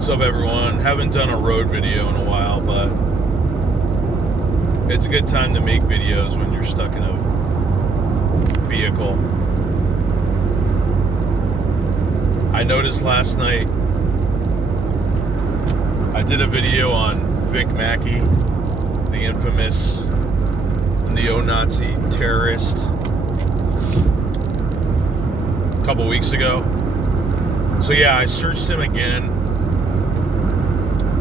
What's up, everyone? Haven't done a road video in a while, but it's a good time to make videos when you're stuck in a vehicle. I noticed last night I did a video on Vic Mackey, the infamous neo-Nazi terrorist, a couple weeks ago. So yeah, I searched him again.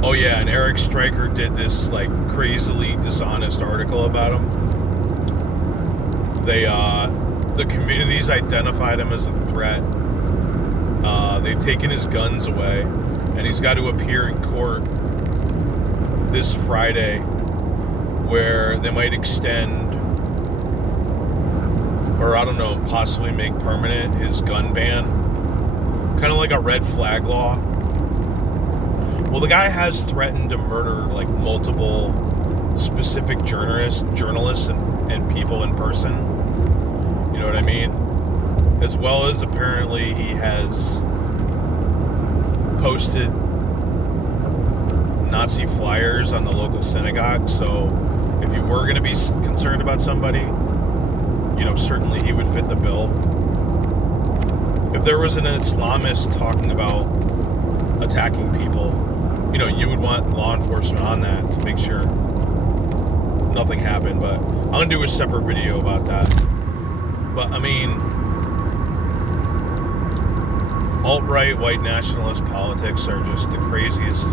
Oh yeah, and Eric Stryker did this like crazily dishonest article about him. The communities identified him as a threat. They've taken his guns away, and he's got to appear in court this Friday, where they might extend, or I don't know, possibly make permanent his gun ban. Kind of like a red flag law. Well, the guy has threatened to murder like multiple specific journalists and people in person. You know what I mean? As well as apparently he has posted Nazi flyers on the local synagogue. So if you were going to be concerned about somebody, you know, certainly he would fit the bill. If there was an Islamist talking about attacking people, you know, you would want law enforcement on that to make sure nothing happened. But I'm going to do a separate video about that. But, I mean, alt-right white nationalist politics are just the craziest,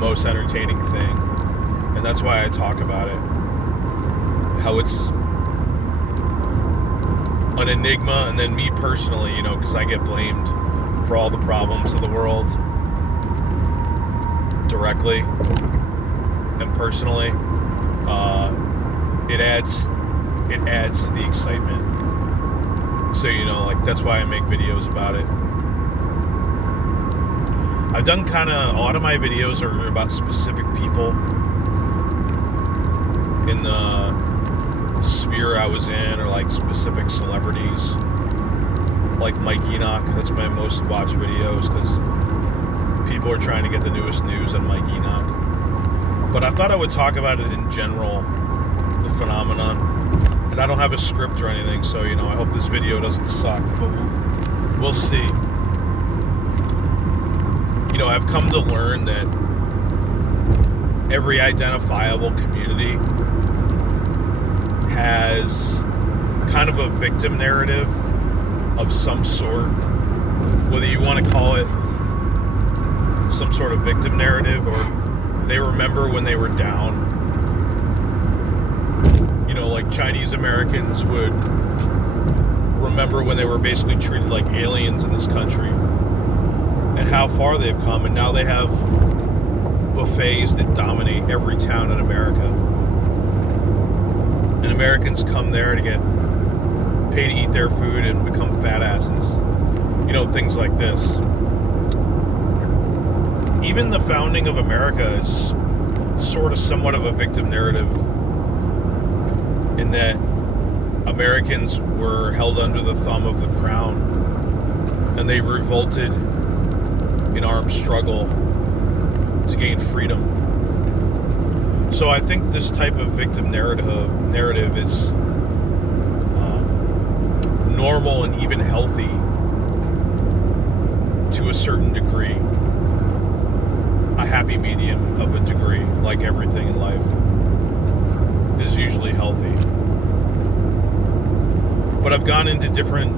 most entertaining thing. And that's why I talk about it. How it's an enigma, and then me personally, you know, because I get blamed for all the problems of the world directly and personally. It adds to the excitement. So, you know, like, that's why I make videos about it. I've done a lot of my videos are about specific people in the sphere I was in, or like specific celebrities, like Mike Enoch. That's my most watched videos because people are trying to get the newest news on Mike Enoch. But I thought I would talk about it in general, the phenomenon. And I don't have a script or anything, so, you know, I hope this video doesn't suck, but we'll see. You know, I've come to learn that every identifiable community has kind of a victim narrative of some sort, whether you want to call it some sort of victim narrative or they remember when they were down. You know, like Chinese Americans would remember when they were basically treated like aliens in this country and how far they've come, and now they have buffets that dominate every town in America. And Americans come there to get paid to eat their food and become fat asses. You know, things like this. Even the founding of America is sort of somewhat of a victim narrative, in that Americans were held under the thumb of the crown and they revolted in armed struggle to gain freedom. So I think this type of victim narrative is normal and even healthy to a certain degree. A happy medium of a degree, like everything in life, is usually healthy. But I've gone into different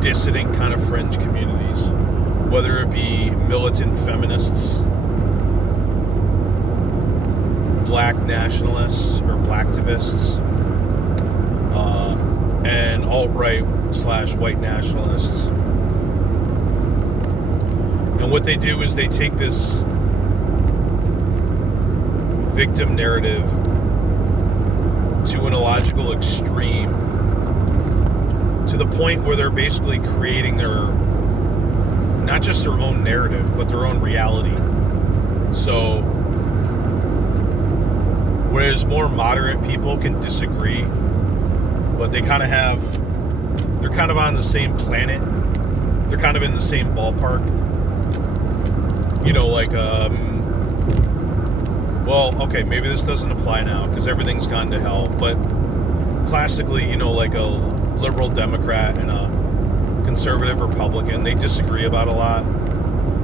dissident kind of fringe communities, whether it be militant feminists, black nationalists or blacktivists, and alt-right / white nationalists. And what they do is they take this victim narrative to an illogical extreme, to the point where they're basically creating not just their own narrative, but their own reality. So, whereas more moderate people can disagree, but they're kind of on the same planet, they're kind of in the same ballpark, like, well, okay, maybe this doesn't apply now because everything's gone to hell, but classically, like a liberal Democrat and a conservative Republican, they disagree about a lot.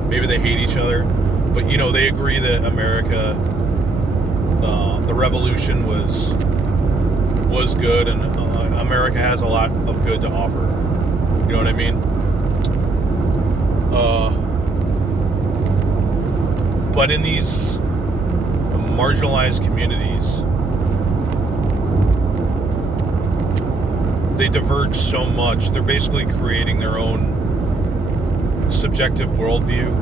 Maybe they hate each other, but, they agree that America, the revolution was good, and America has a lot of good to offer. You know what I mean? But in these marginalized communities, they diverge so much. They're basically creating their own subjective worldview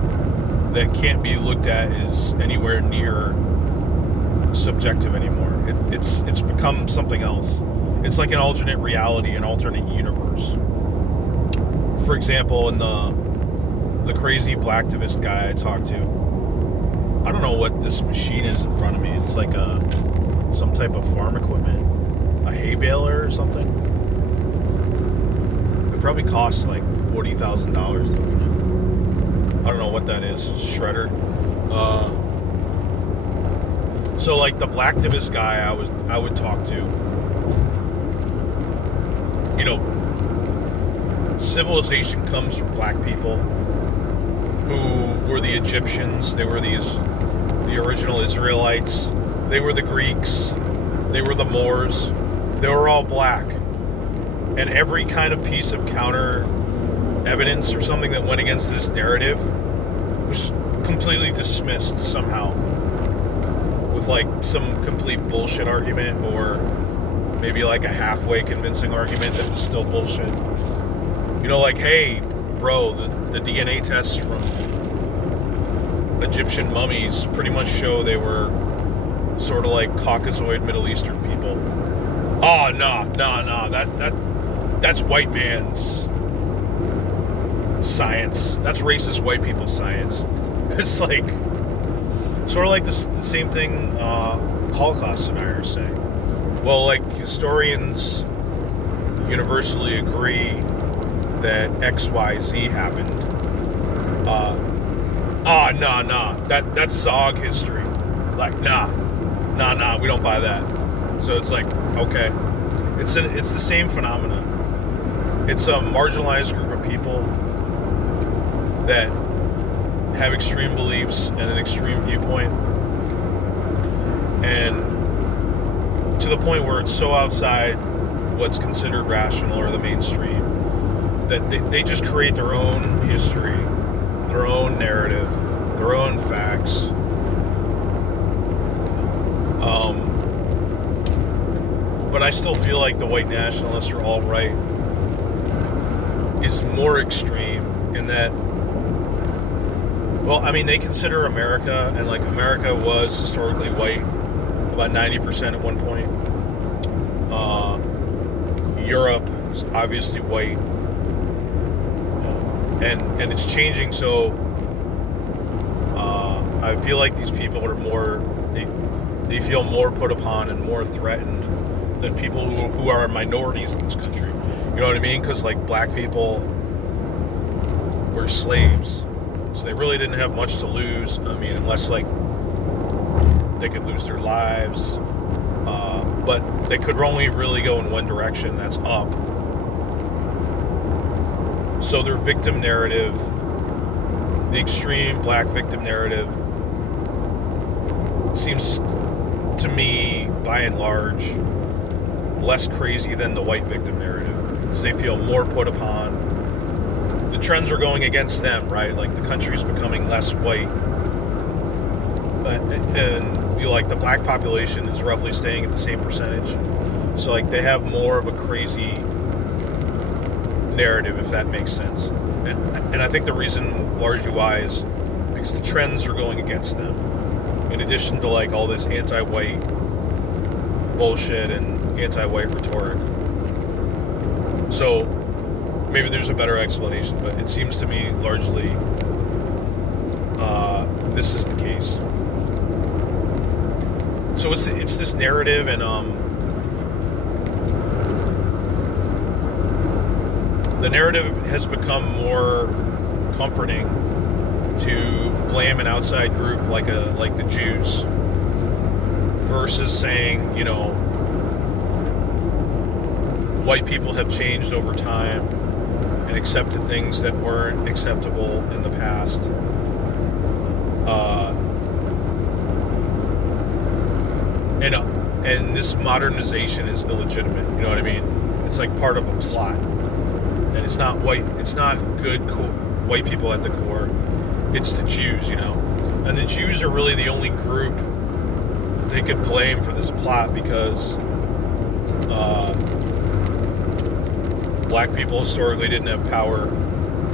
that can't be looked at as anywhere near subjective anymore. It's become something else. It's like an alternate reality, an alternate universe. For example, in the crazy blacktivist guy I talked to, I don't know what this machine is in front of me. It's like some type of farm equipment, a hay baler or something. It probably costs like $40,000. I don't know what that is. Shredder. So like the blacktivist guy I would talk to, civilization comes from black people who were the Egyptians. They were the original Israelites. They were the Greeks. They were the Moors. They were all black. And every kind of piece of counter evidence or something that went against this narrative was completely dismissed somehow with like some complete bullshit argument, or maybe like a halfway convincing argument that was still bullshit. Like, hey, bro, the DNA tests from Egyptian mummies pretty much show they were sort of like Caucasoid Middle Eastern people. Oh, no, that's white man's science. That's racist white people's science. It's like sort of like the same thing Holocaust deniers say. Well, like, historians universally agree that XYZ happened. That's Zog history. Like, nah, we don't buy that. So it's like, okay, it's the same phenomenon. It's a marginalized group of people that have extreme beliefs and an extreme viewpoint, and to the point where it's so outside what's considered rational or the mainstream that they just create their own history, their own narrative, their own facts. But I still feel like the white nationalists or alt-right is more extreme in that, well, I mean, they consider America, and like America was historically white, about 90% at one point. Europe is obviously white, and it's changing. So I feel like these people are more, they feel more put upon and more threatened than people who are minorities in this country. You know what I mean? Because like black people were slaves, so they really didn't have much to lose. I mean, unless like they could lose their lives, but they could only really go in one direction, that's up. So their victim narrative, the extreme black victim narrative, seems to me, by and large, less crazy than the white victim narrative, because they feel more put upon. The trends are going against them, right? Like the country's becoming less white, and you know, like the black population is roughly staying at the same percentage. So like they have more of a crazy narrative, if that makes sense. And I think the reason largely why is because the trends are going against them. In addition to like all this anti-white bullshit and anti-white rhetoric. So maybe there's a better explanation, but it seems to me largely this is the case. So it's this narrative, and the narrative has become more comforting to blame an outside group like the Jews versus saying, you know, white people have changed over time and accepted things that weren't acceptable in the past. And this modernization is illegitimate. You know what I mean? It's like part of a plot, and it's not white. It's not good white people at the core. It's the Jews, you know, and the Jews are really the only group they could blame for this plot because black people historically didn't have power,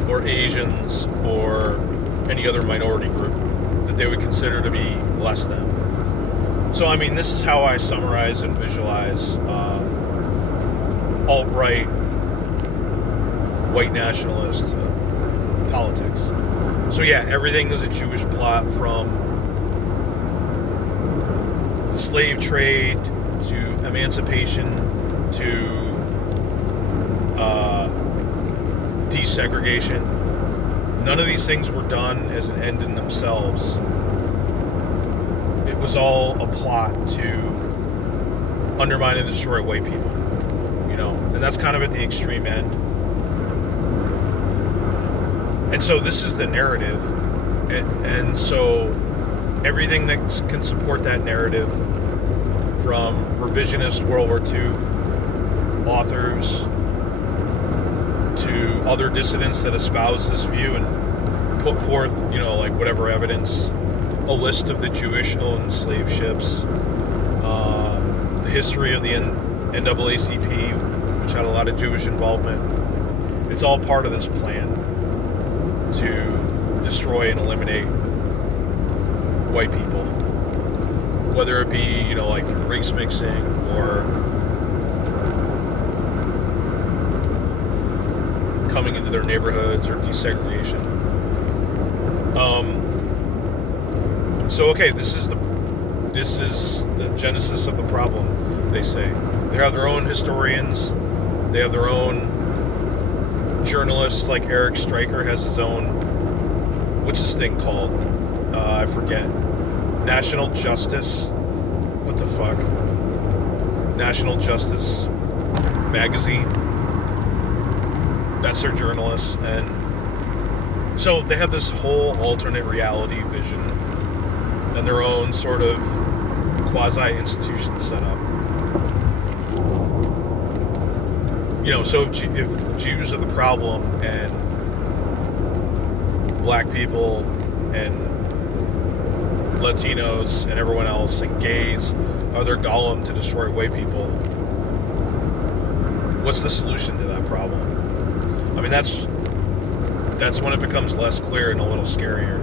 or Asians, or any other minority group that they would consider to be less than. So, I mean, this is how I summarize and visualize alt-right, white nationalist politics. So, yeah, everything is a Jewish plot, from the slave trade to emancipation to desegregation. None of these things were done as an end in themselves. It was all a plot to undermine and destroy white people, you know, and that's kind of at the extreme end. And so this is the narrative, and so everything that can support that narrative, from revisionist World War II authors to other dissidents that espouse this view and put forth, you know, like whatever evidence, a list of the Jewish-owned slave ships, the history of the NAACP, which had a lot of Jewish involvement. It's all part of this plan to destroy and eliminate white people, whether it be, you know, like through race mixing or coming into their neighborhoods or desegregation. So okay, this is the genesis of the problem, they say. They have their own historians, they have their own journalists, like Eric Stryker has his own, what's this thing called? I forget. National Justice. What the fuck? National Justice Magazine. That's their journalists. And so they have this whole alternate reality vision and their own sort of quasi-institution set up. You know, so if Jews are the problem and black people and Latinos and everyone else and gays are their golem to destroy white people, what's the solution to that problem? I mean, that's when it becomes less clear and a little scarier,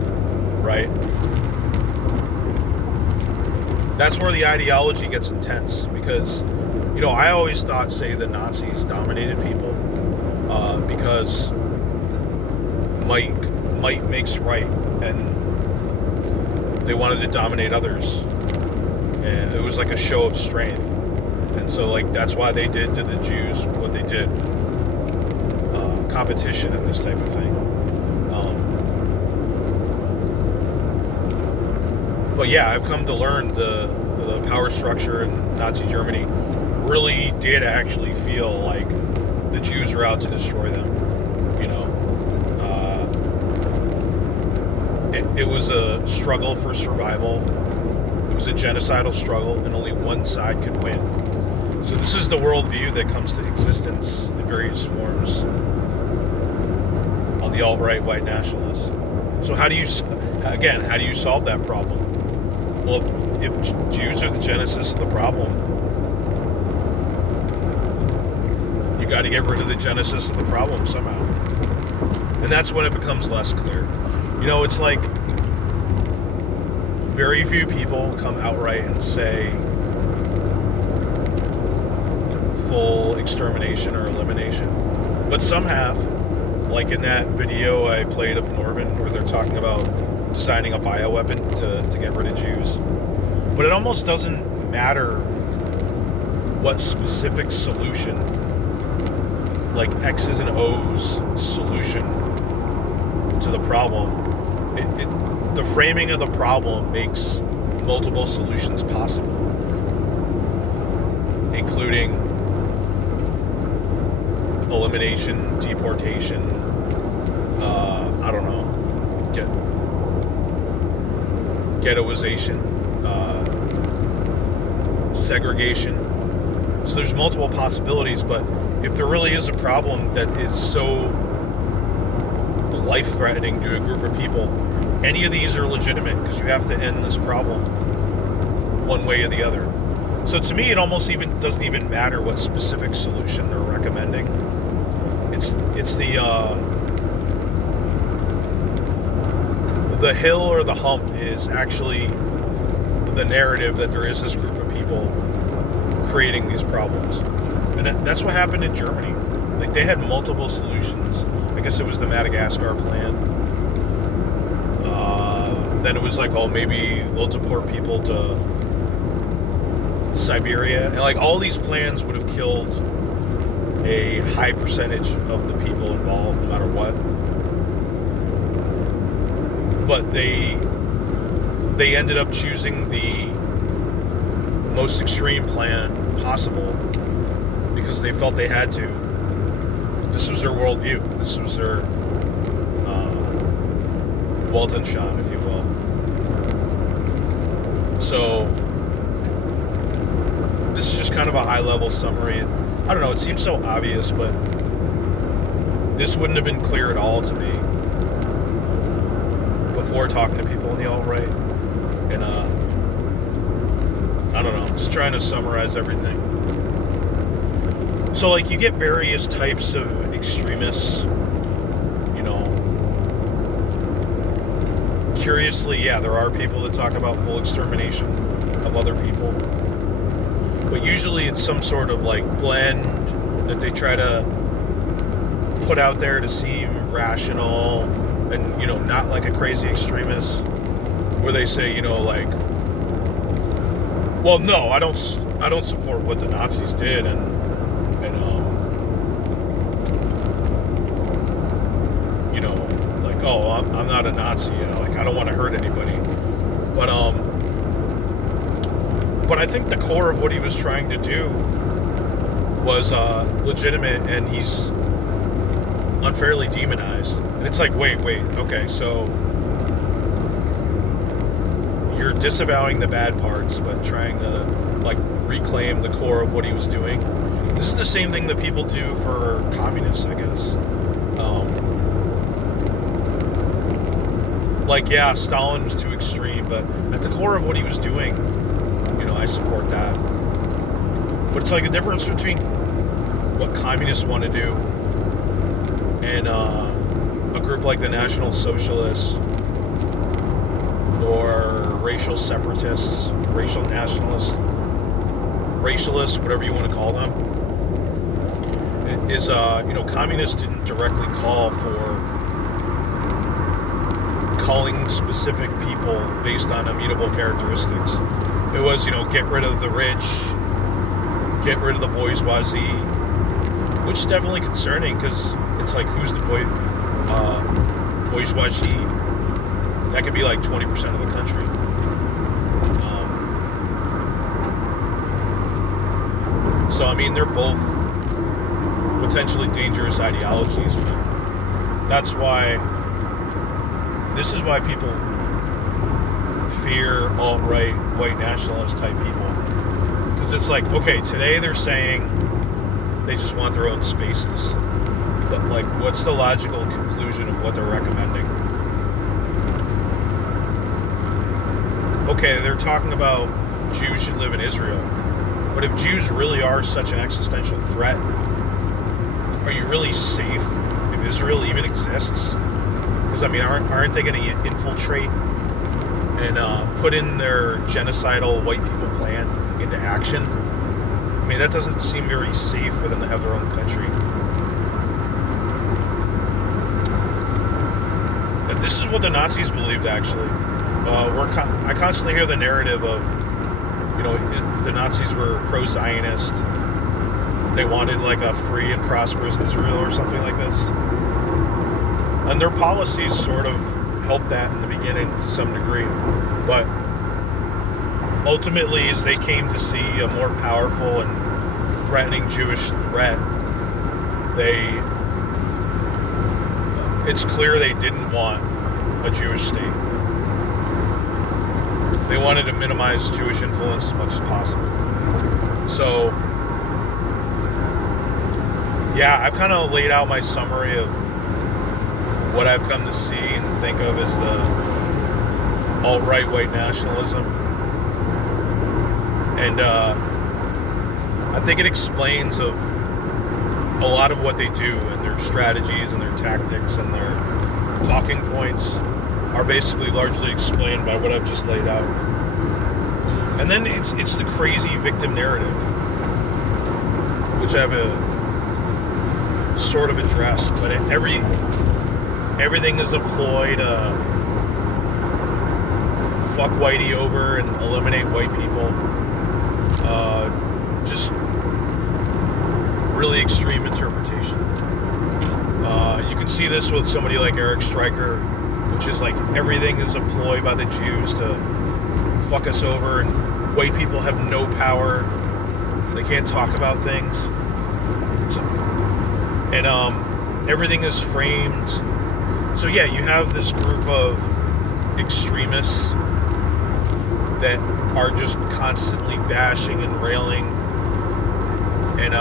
right? That's where the ideology gets intense, because, you know, I always thought, say, the Nazis dominated people because might makes right, and they wanted to dominate others, and it was like a show of strength, and so, like, that's why they did to the Jews what they did. Competition and this type of thing. But yeah, I've come to learn the power structure in Nazi Germany really did actually feel like the Jews were out to destroy them. You know, it was a struggle for survival. It was a genocidal struggle, and only one side could win. So this is the worldview that comes to existence in various forms on the alt-right white nationalists. So how do you solve that problem? Well, if Jews are the genesis of the problem, you got to get rid of the genesis of the problem somehow. And that's when it becomes less clear. You know, it's like very few people come outright and say full extermination or elimination. But some have. Like in that video I played of Norvin, where they're talking about designing a bioweapon to get rid of Jews. But it almost doesn't matter what specific solution, like X's and O's solution to the problem. the framing of the problem makes multiple solutions possible, including elimination, deportation, I don't know, ghettoization, segregation. So there's multiple possibilities, but if there really is a problem that is so life-threatening to a group of people, any of these are legitimate because you have to end this problem one way or the other. So to me, it almost even doesn't even matter what specific solution they're recommending. It's the hill or the hump is actually the narrative that there is this group of people creating these problems. And that's what happened in Germany. Like, they had multiple solutions. I guess it was the Madagascar plan. Then it was like, oh, maybe they'll deport people to Siberia. And like, all these plans would have killed a high percentage of the people involved, no matter what. But they ended up choosing the most extreme plan possible because they felt they had to. This was their worldview. This was their Walton shot, if you will. So this is just kind of a high-level summary. I don't know, it seems so obvious, but this wouldn't have been clear at all to me before talking to people in the alt-right. And I don't know, just trying to summarize everything. So, like, you get various types of extremists, you know. Curiously, yeah, there are people that talk about full extermination of other people. But usually it's some sort of, like, blend that they try to put out there to seem rational and, you know, not like a crazy extremist, where they say, you know, like, well, no, I don't support what the Nazis did, and you know, like, oh, I'm not a Nazi, like, I don't want to hurt anybody, but I think the core of what he was trying to do was legitimate, and he's unfairly demonized. And it's like, wait, okay, so you're disavowing the bad parts, but trying to, like, reclaim the core of what he was doing. This is the same thing that people do for communists, I guess. Like, yeah, Stalin was too extreme, but at the core of what he was doing, you know, I support that. But it's like a difference between what communists want to do and a group like the National Socialists or racial separatists, racial nationalists, racialists, whatever you want to call them. Is, you know, communists didn't directly call for calling specific people based on immutable characteristics. It was, you know, get rid of the rich, get rid of the bourgeoisie, which is definitely concerning because it's like, who's the bourgeoisie? That could be like 20% of the country. So, I mean, they're both potentially dangerous ideologies, but that's why, this is why people fear alt-right, white nationalist type people. Because it's like, okay, today they're saying they just want their own spaces. But, like, what's the logical conclusion of what they're recommending? Okay, they're talking about Jews should live in Israel. But if Jews really are such an existential threat, are you really safe if Israel even exists? Because, I mean, aren't they going to infiltrate and put in their genocidal white people plan into action? I mean, that doesn't seem very safe for them to have their own country. And this is what the Nazis believed, actually. I constantly hear the narrative of, you know, the Nazis were pro-Zionist. They wanted, like, a free and prosperous Israel or something like this. And their policies sort of helped that in the beginning to some degree. But ultimately, as they came to see a more powerful and threatening Jewish threat, it's clear they didn't want a Jewish state. They wanted to minimize Jewish influence as much as possible. So, yeah, I've kind of laid out my summary of what I've come to see and think of as the alt-right white nationalism. And I think it explains of a lot of what they do, and their strategies and their tactics and their talking points are basically largely explained by what I've just laid out. And then it's the crazy victim narrative, which I've sort of addressed, but everything is a ploy to fuck whitey over and eliminate white people. Just really extreme interpretation. You can see this with somebody like Eric Stryker, which is like everything is a ploy by the Jews to fuck us over, and white people have no power. They can't talk about things. So, and everything is framed. So yeah, you have this group of extremists that are just constantly bashing and railing and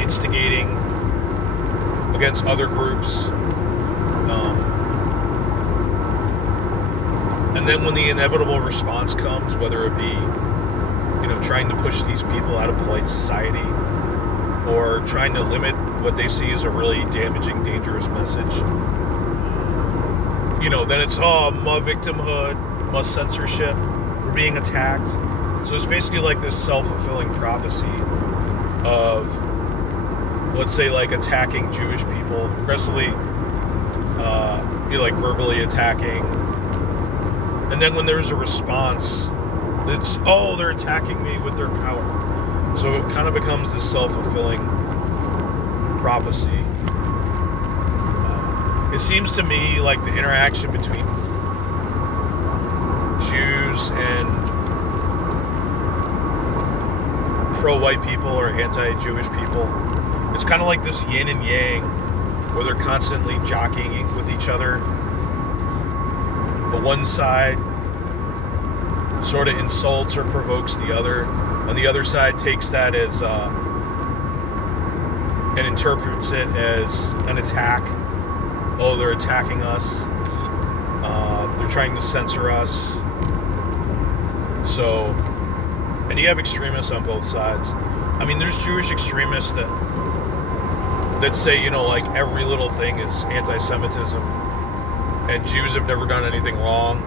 instigating against other groups. And then when the inevitable response comes, whether it be, trying to push these people out of polite society or trying to limit what they see as a really damaging, dangerous message, then it's, my victimhood, my censorship, we're being attacked. So it's basically like this self-fulfilling prophecy of, let's say, like attacking Jewish people, aggressively, like verbally attacking. And then when there's a response, it's, they're attacking me with their power. So it kind of becomes this self-fulfilling prophecy. It seems to me like the interaction between Jews and pro-white people or anti-Jewish people, it's kind of like this yin and yang, where they're constantly jockeying with each other. The one side sort of insults or provokes the other, and the other side takes that as and interprets it as an attack. They're attacking us. They're trying to censor us. So, and you have extremists on both sides. I mean, there's Jewish extremists that say, like every little thing is anti-Semitism, and Jews have never done anything wrong.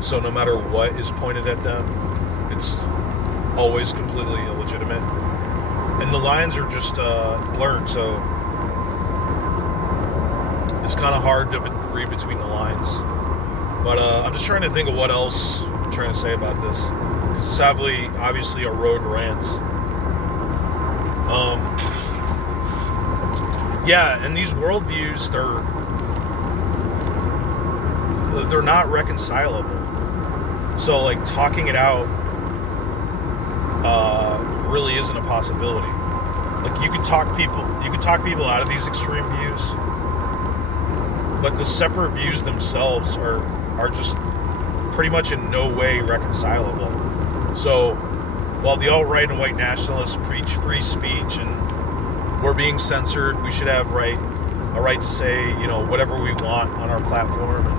So no matter what is pointed at them, it's always completely illegitimate. And the lines are just blurred, so it's kind of hard to read between the lines. But I'm just trying to think of what else I'm trying to say about this, because it's obviously a road rant. Yeah, and these worldviews, they're not reconcilable. So like talking it out really isn't a possibility. Like you can talk people out of these extreme views, but the separate views themselves are just pretty much in no way reconcilable. So while the alt-right and white nationalists preach free speech and we're being censored, we should have a right to say, whatever we want on our platform, and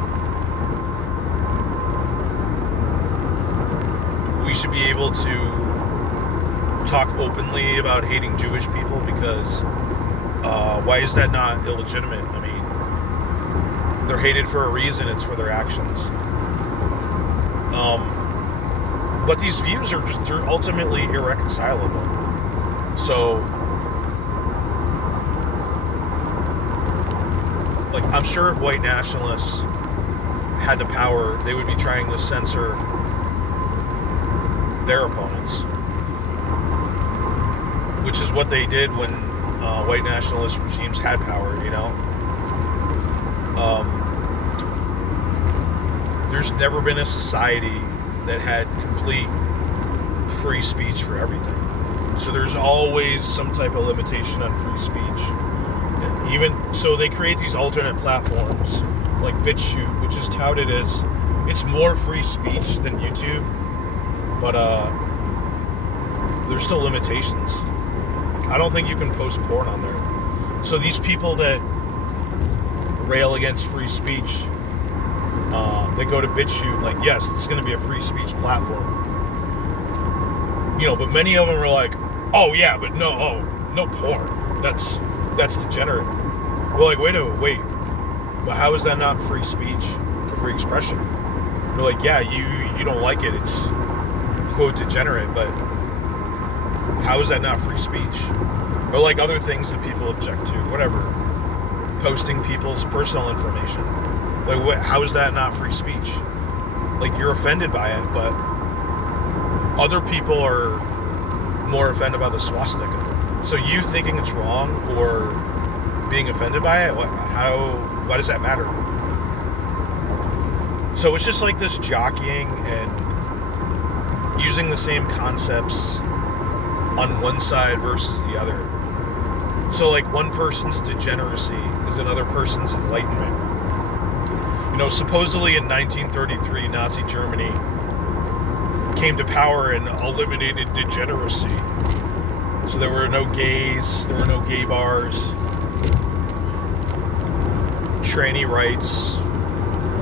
we should be able to talk openly about hating Jewish people, because why is that not illegitimate? I mean, they're hated for a reason. It's for their actions. But these views they're ultimately irreconcilable. So, like, I'm sure if white nationalists had the power, they would be trying to censor their opponents, which is what they did when white nationalist regimes had power, There's never been a society that had complete free speech for everything. So there's always some type of limitation on free speech. Even so, they create these alternate platforms like BitChute, which is touted as it's more free speech than YouTube, but there's still limitations. I don't think you can post porn on there. So these people that rail against free speech, they go to BitChute like, yes, this is going to be a free speech platform. But many of them are like, oh yeah, but no porn. That's degenerate. We're like, wait, but how is that not free speech or free expression? They're like, yeah, you don't like it. It's quote degenerate, but how is that not free speech? Or like other things that people object to, whatever. Posting people's personal information. Like, how is that not free speech? Like, you're offended by it, but other people are more offended by the swastika. So you thinking it's wrong or being offended by it, why does that matter? So it's just like this jockeying and using the same concepts on one side versus the other. So like one person's degeneracy is another person's enlightenment. Supposedly in 1933, Nazi Germany came to power and eliminated degeneracy. So there were no gays, there were no gay bars, tranny rights,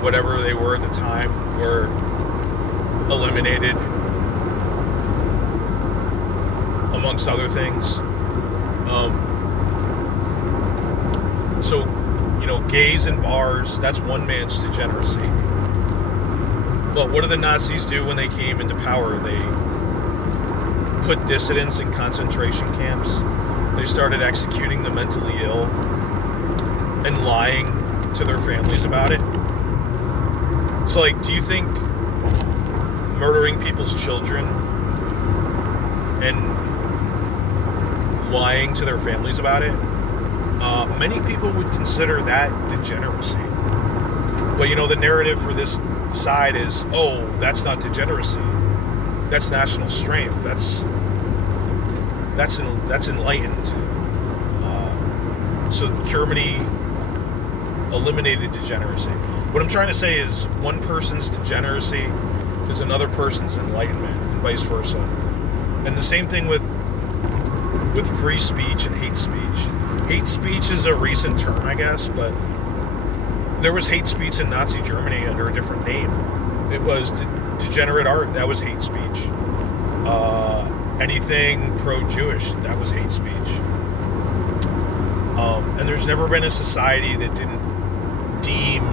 whatever they were at the time, were eliminated, amongst other things. So, gays and bars, that's one man's degeneracy. But what did the Nazis do when they came into power? They put dissidents in concentration camps. They started executing the mentally ill and lying to their families about it. So, like, do you think murdering people's children and lying to their families about it, many people would consider that degeneracy. But, the narrative for this side is, oh, that's not degeneracy. That's national strength. That's enlightened. So Germany eliminated degeneracy. What I'm trying to say is one person's degeneracy is another person's enlightenment, and vice versa. And the same thing with free speech and hate speech. Hate speech is a recent term, I guess, but there was hate speech in Nazi Germany under a different name. It was degenerate art. That was hate speech. Anything pro-Jewish, that was hate speech. And there's never been a society that didn't deem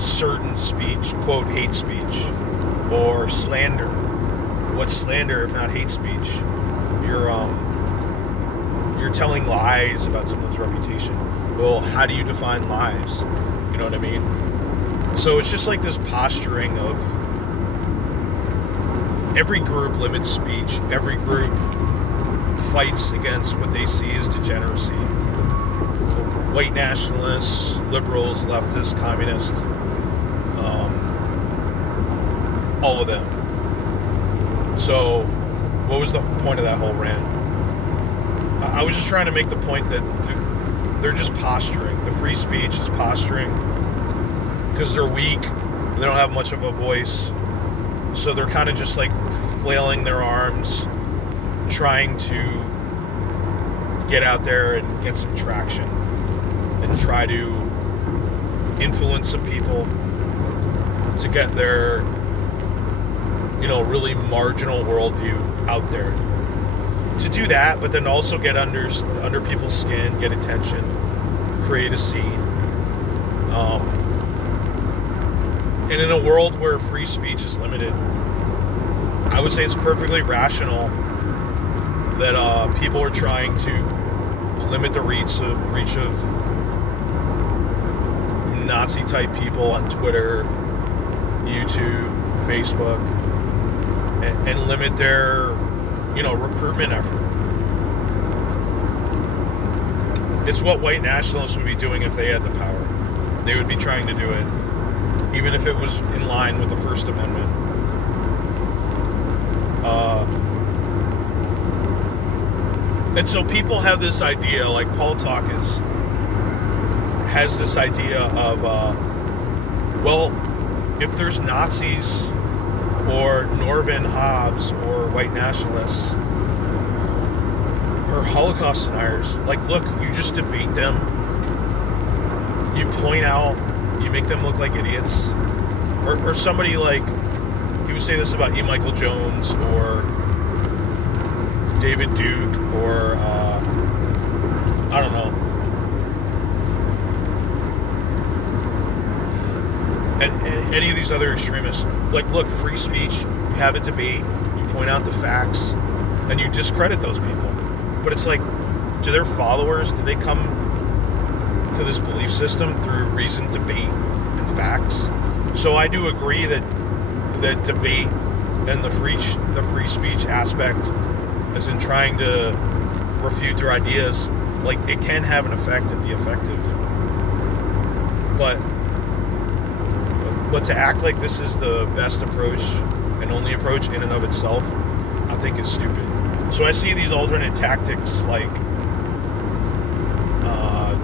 certain speech, quote, hate speech, or slander. What's slander if not hate speech? You're telling lies about someone's reputation. Well, how do you define lies? You know what I mean? So it's just like this posturing of every group limits speech. Every group fights against what they see as degeneracy. White nationalists, liberals, leftists, communists, all of them. So what was the point of that whole rant? I was just trying to make the point that they're just posturing. The free speech is posturing because they're weak. They don't have much of a voice. So they're kind of just like flailing their arms, trying to get out there and get some traction and try to influence some people to get their, really marginal worldview out there. To do that, but then also get under people's skin, get attention, create a scene. And in a world where free speech is limited, I would say it's perfectly rational that people are trying to limit the reach of Nazi-type people on Twitter, YouTube, Facebook, and limit their, recruitment effort. It's what white nationalists would be doing if they had the power. they would be trying to do it, even if it was in line with the First Amendment. And so people have this idea, like Paul Talkis has this idea of, well, if there's Nazis or Norvin Hobbes or white nationalists or Holocaust deniers, like, look, you just debate them. You point out, you make them look like idiots. Or somebody like, he would say this about E. Michael Jones or David Duke or, I don't know. And any of these other extremists. Like, look, free speech, you have a debate, you point out the facts, and you discredit those people. But it's like, do their followers, do they come to this belief system through reasoned debate and facts? So I do agree that debate and the free speech aspect, as in trying to refute their ideas, like, it can have an effect and be effective. But to act like this is the best approach and only approach in and of itself, I think is stupid. So I see these alternate tactics, like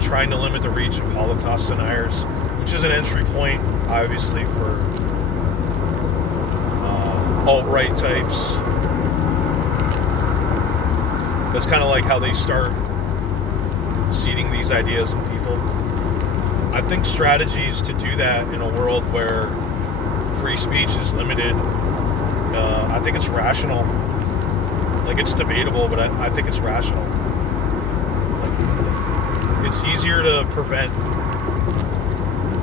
trying to limit the reach of Holocaust deniers, which is an entry point, obviously, for alt-right types. That's kind of like how they start seeding these ideas in people. I think strategies to do that in a world where free speech is limited, I think it's rational. Like, it's debatable, but I think it's rational. Like, it's easier to prevent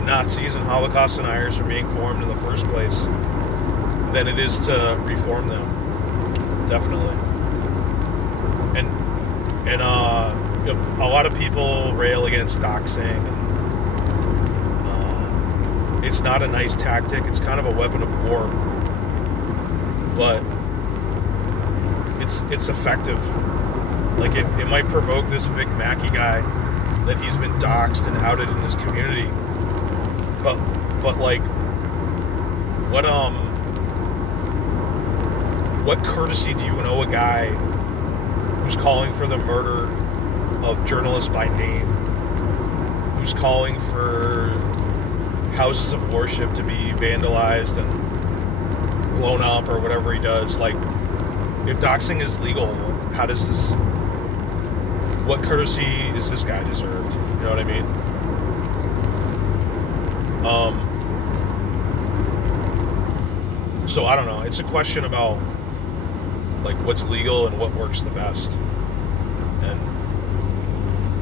Nazis and Holocaust deniers from being formed in the first place than it is to reform them. Definitely. And a lot of people rail against doxing. It's not a nice tactic. It's kind of a weapon of war, but it's effective. Like, it might provoke this Vic Mackey guy that he's been doxed and outed in his community. But like, what courtesy do you owe a guy who's calling for the murder of journalists by name, who's calling for houses of worship to be vandalized and blown up or whatever he does? Like, if doxing is legal, how does this, what courtesy is this guy deserved? You know what I mean? So I don't know. It's a question about, like, what's legal and what works the best. And